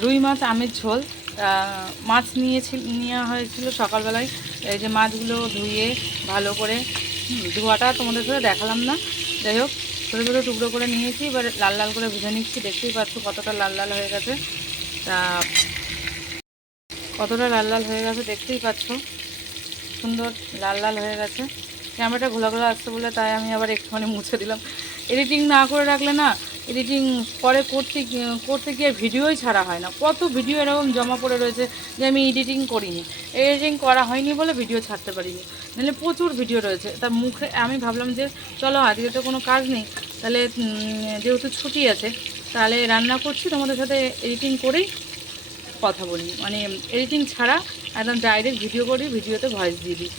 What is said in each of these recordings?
রুই মাছ আমের ঝোল। মাছ নেওয়া হয়েছিল সকালবেলায়। এই যে মাছগুলো ধুয়ে ভালো করে, ধোয়াটা তোমাদের সাথে দেখালাম না। যাই হোক, ছোটো ছোটো টুকরো করে নিয়েছি, এবার লাল লাল করে ভেজে নিচ্ছি। দেখতেই পাচ্ছ কতটা লাল লাল হয়ে গেছে। তা কতটা লাল লাল হয়ে গেছে দেখতেই পাচ্ছ, সুন্দর লাল লাল হয়ে গেছে। ক্যামেরাটা ঘোলা ঘোলা আসছে বলে তাই আমি আবার একটুখানি মুছে দিলাম। এডিটিং না করে রাখলে না, এডিটিং পরে করতে গিয়ে ভিডিওই ছাড়া হয় না। কত ভিডিও এরকম জমা পড়ে রয়েছে যে আমি এডিটিং করিনি, এডিটিং করা হয়নি বলে ভিডিও ছাড়তে পারিনি। নাহলে প্রচুর ভিডিও রয়েছে। তার মুখে আমি ভাবলাম যে চলো আজকে তো কোনো কাজ নেই, তাহলে যেহেতু ছুটি আছে, তাহলে রান্না করছি, তোমাদের সাথে এডিটিং করেই কথা বলি, মানে এডিটিং ছাড়া একদম ডাইরেক্ট ভিডিও করি, ভিডিওতে ভয়েস দিয়ে দিই।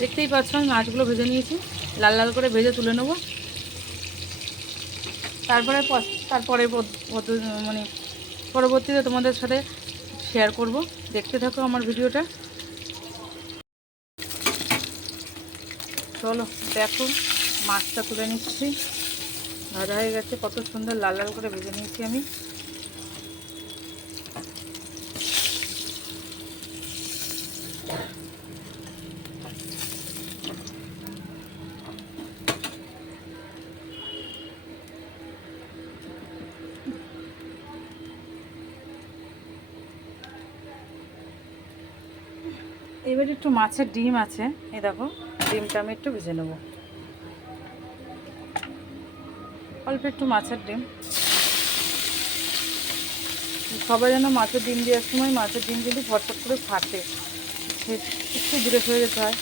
দেখতেই পাচ্ছ আমি মাছগুলো ভেজে নিয়েছি, লাল লাল করে ভেজে তুলে নেবো। তারপরে মানে পরবর্তীতে তোমাদের সাথে শেয়ার করব। দেখতে থাকো আমার ভিডিওটা। চলো দেখো, মাছটা তুলে নিচ্ছি। ভাজা হয়ে গেছে, কত সুন্দর লাল লাল করে ভেজে নিয়েছি আমি। এবার একটু মাছের ডিম আছে, এই দেখো, ডিমটা আমি একটু ভেজে নেবো। অল্প একটু মাছের ডিম। সবাই যেন মাছের ডিম দেওয়ার সময় মাছের ডিম কিন্তু ফটফট করে ফাটে, সে একটু দূরে সরে যেতে হয়।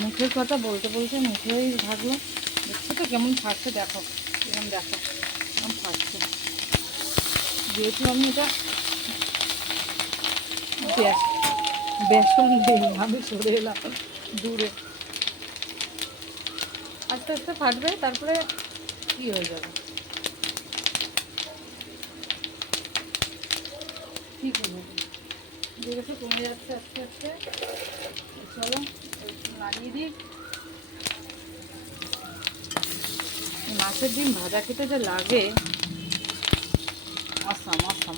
মুখের কথা বলতে বলতে মুখেই ভাগলো। দেখছো তো কেমন ফাটছে, দেখো কেমন, দেখো কেমন ফাটছে। যেহেতু আমি এটা বেসন দিই, আমি সরে এলাম দূরে। আস্তে আস্তে ফাটবে, তারপরে কী হয়ে যাবে, কী করবো, দেখেছো কমে যাচ্ছে আস্তে আস্তে। চলো একটু নাড়িয়ে দিই। মাছের ডিম ভাজা খেতে যে লাগে, আসাম আসাম।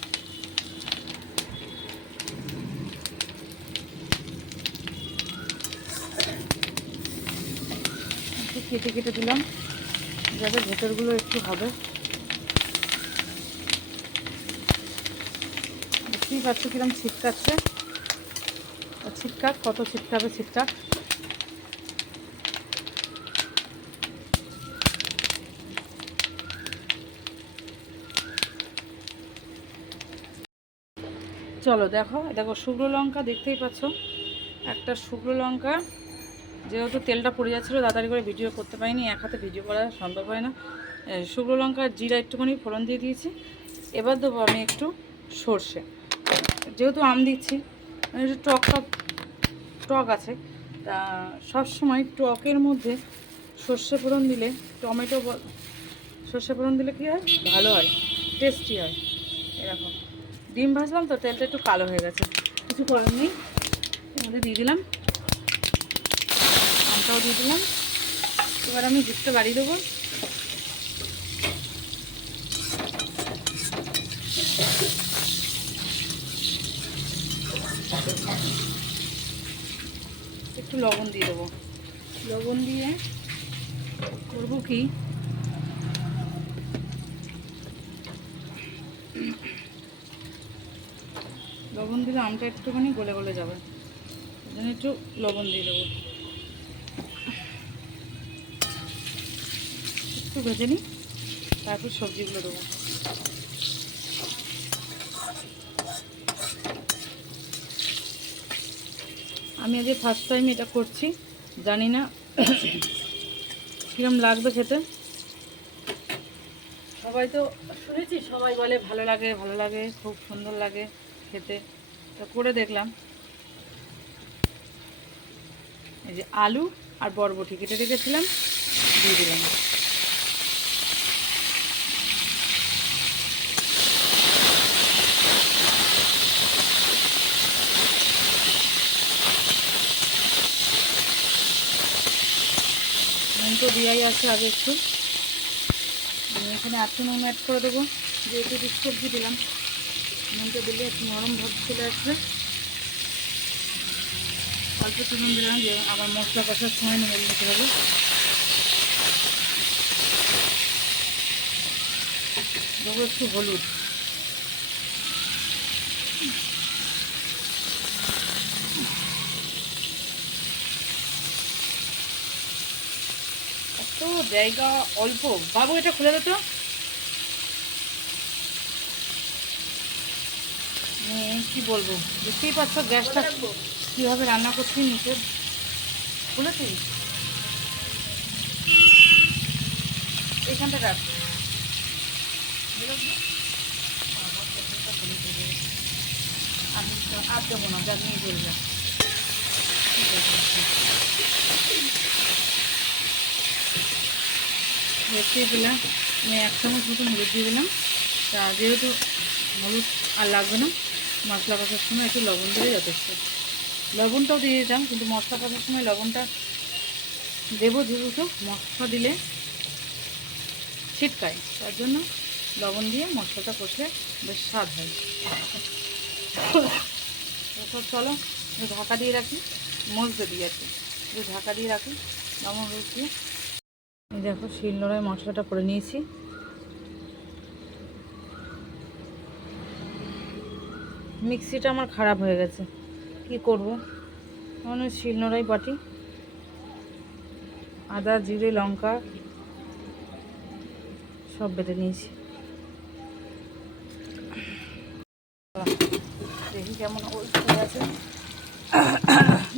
একটু কেটে কেটে দিলাম যাতে ভেতরগুলো একটু হবে। দেখতেই পাচ্ছ কিরম ছিটকাচ্ছে, ছিটকাক, কত ছিটকাবে ছিটকাক। চলো দেখো, দেখো শুকনো লঙ্কা দেখতেই পাচ্ছ, একটা শুকনো লঙ্কা, যেহেতু তেলটা পড়ে যাচ্ছিলো তাড়াতাড়ি করে ভিডিও করতে পারিনি, এক হাতে ভিডিও করা সম্ভব হয় না। শুকনো লঙ্কা জিরা একটুখানি ফোড়ন দিয়ে দিয়েছি। এবার দেবো আমি একটু সর্ষে, যেহেতু আম দিচ্ছি একটু টক টক টক আছে, তা সবসময় টকের মধ্যে সর্ষে ফোড়ন দিলে, সর্ষে ফোড়ন দিলে কী হয়, ভালো হয়, টেস্টি হয়। এরকম ডিম ভাজলাম তো তেলটা একটু কালো হয়ে গেছে, কিছু করার নেই। এর মধ্যে দিয়ে দিলাম, আমটাও দিয়ে দিলাম। এবার আমি দুধটা বাড়িয়ে দেবো। একটু লবণ দিয়ে দেবো। লবণ দিয়ে করবো কি, লবণ দিলে আমটা একটুখানি গলে গলে যাবে, ওই জন্য একটু লবণ দিয়ে দেবো। একটু ভেজে নিই, তারপর সবজিগুলো দেবো। আমি আজকে ফার্স্ট টাইম এটা করছি, জানি না কীরকম লাগবে খেতে। সবাই তো শুনেছি, সবাই বলে ভালো লাগে ভালো লাগে, খুব সুন্দর লাগে খেতে, তো করে দেখলাম। এই যে আলু আর বরবটি কেটে রেখেছিলাম, দিয়ে দিলাম। তো দেওয়াই আছে আগে একটু। আমি এখানে একটু নুন অ্যাড করে দেবো, যেহেতু একটু সবজি দিলাম, নুনটা দিলে একটু নরম ভাব চলে আসবে। অল্প একটু নুন দিলাম, যে আবার মশলা কষার সময় নুন দিতে হবে। দেবো একটু হলুদ, এত জায়গা অল্প। বাবু এটা খুলে দে তো। কি বলবো, বুঝতেই পারছো গ্যাসটা কীভাবে রান্না করছি নিচে। খুলেছি এইখানটা রাখ, আমি আর দেবো না, যা নিয়ে চলবে। দেখতেই দিলাম আমি 1 চামচ মতন হলুদ দিয়ে দিলাম। তা যেহেতু হলুদ আর লাগবে না, মশলা কষার সময় একটু লবণ দিলে যথেষ্ট। লবণটাও দিয়ে দিতাম, কিন্তু মশলা কষার সময় লবণটা দেবো যেহেতু মশলা দিলে ছিটকায়, তার জন্য লবণ দিয়ে মশলাটা কষলে বেশ স্বাদ হয়। এরপর চলো ঢাকা দিয়ে রাখি, মজতে দিই আর কি, ঢাকা দিয়ে রাখি লবণ হলুদ দিয়ে। এই দেখো শিলনোড়ায় মশলাটা করে নিয়েছি। মিক্সিটা আমার খারাপ হয়ে গেছে, কি করব, মানে শিলনোড়ায় বাটি। আদা জিরে লঙ্কা সব বেটে নিয়েছি। দেখি কেমন অবস্থা আছে।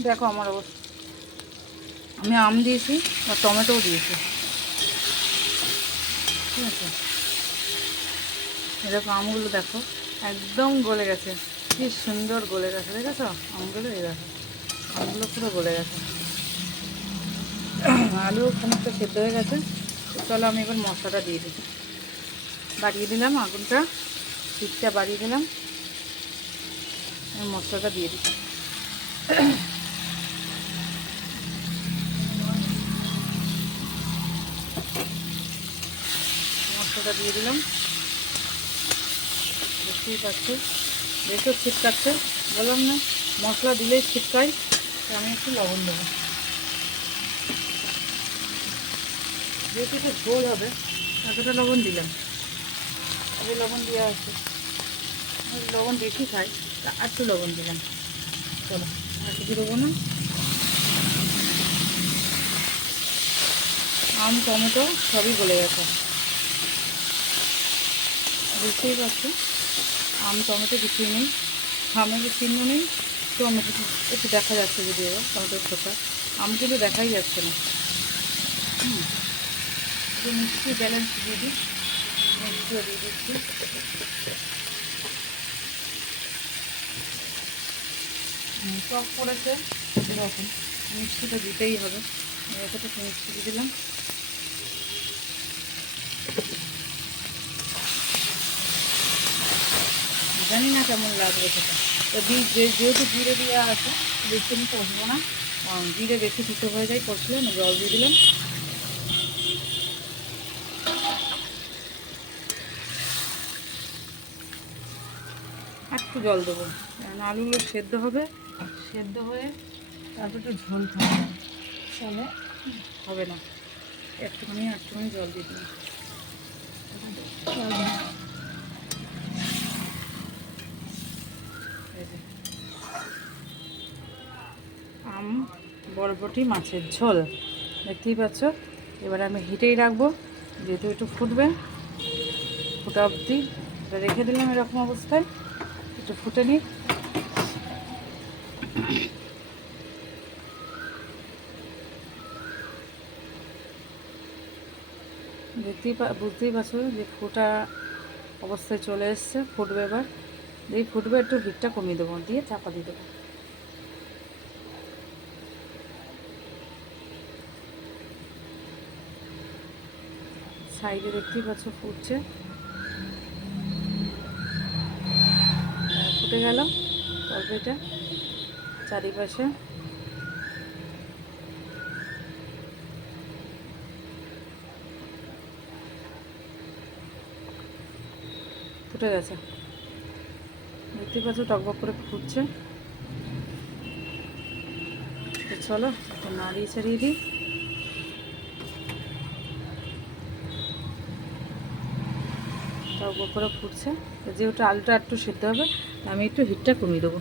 দেখো আমার অবস্থা, আমি আম দিয়েছি আর টমেটোও দিয়েছি, ঠিক আছে। এরকম আমগুলো দেখো একদম গলে গেছে, কি সুন্দর গলে গেছে, দেখেছো আমগুলো? এই দেখো আমগুলো পুরো গলে গেছে। আলু খানিকটা সেদ্ধ হয়ে গেছে। চলো আমি এবার মশলাটা দিয়ে দিই। বাড়িয়ে দিলাম আগুনটা, হিটটা বাড়িয়ে দিলাম, মশলাটা দিয়ে দিই। মশলাটা দিয়ে দিলাম, দেখতেই পাচ্ছি বেশও ছিটকাচ্ছে। বললাম না মশলা দিলেই ছিটকাই, আমি একটু লবণ দেবো, যেহেতু একটু ঝোল হবে এতটা লবণ দিলাম। আগে লবণ দেওয়া আছে, লবণ বেশি খাই, তা একটু লবণ দিলাম। চলো আর কিছু দেবো না। আম টমেটো সবই গলে গেছে, বুঝতেই পারছো আম টমেটো কিছুই নেই, আমের চিহ্ন নেই, টমেটো একটু দেখা যাচ্ছে যদি এবার টমেটোর খোসা, আম কিন্তু দেখাই যাচ্ছে না। একটু মিষ্টি ব্যালেন্স দিয়ে দিই, মিষ্টিও দিয়ে দিচ্ছি। টক পড়েছে এরকম, মিষ্টিটা দিতেই হবে, এতটা মিষ্টি দিয়ে দিলাম। জানি না কেমন লাগবে সেটা, তো যেহেতু জিরে দেওয়া আছে বেশি আমি কষবো না, জিরে বেশি তিতো হয়ে যায় কষলে। আমি জল দিয়ে দিলাম, একটু জল দেবো, কারণ আলুগুলো সেদ্ধ হবে, সেদ্ধ হয়ে তারপর একটু ঝোল থাকবে, তাহলে হবে না। একটুখানি জল দিয়ে দিই। আম বরবটি মাছের ঝোল দেখতেই পাচ্ছ। এবার আমি হিটেই রাখবো, যেহেতু একটু ফুটবে, ফুটা অবধি রেখে দিলাম এরকম অবস্থায়, একটু ফুটে নিই। বুঝতেই পারছো যে ফোটা অবস্থায় চলে এসছে, ফুটবে। এবার যেই ফুটবে একটু হিটটা কমিয়ে দেবো, দিয়ে চাপা দিয়ে দেবো। সাইডে দেখতেই পাচ্ছ ফুটছে, ফুটে গেল তরকারিটা চারিপাশে। ফুটে গেছে, দেখতে পাচ্ছ টকবক করে ফুটছে। তো চলো একটু নাড়িয়ে ছাড়িয়ে দিই। টকবক করে ফুটছে, তো যেহেতু আলুটা একটু সেদ্ধ হবে আমি একটু হিটটা কমিয়ে দেবো।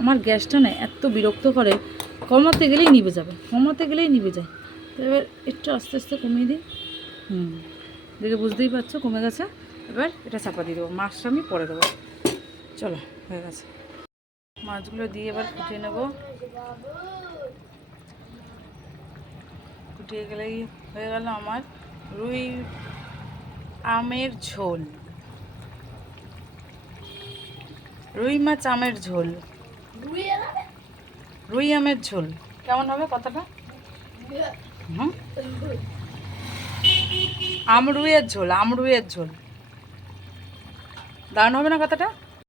আমার গ্যাসটা না এত বিরক্ত করে, কমাতে গেলেই নিভে যাবে, কমাতে গেলেই নিভে যায়। তো এবার একটু আস্তে আস্তে কমিয়ে দিই। দেখে বুঝতেই পারছো কমে গেছে। এবার এটা চাপা দিয়ে দেবো, মাছটা আমি পরে দেবো। চলো হয়ে গেছে, মাছগুলো দিয়ে এবার ফুটিয়ে নেব। ফুটিয়ে গেলেই হয়ে গেল আমার রুই আমের ঝোল, রুই মাছ আমের ঝোল, রুই আমের ঝোল। কেমন হবে কথাটা? হুম, আমরুইয়ের ঝোল, আমরুইয়ের ঝোল। দারুণ হবে না কথাটা?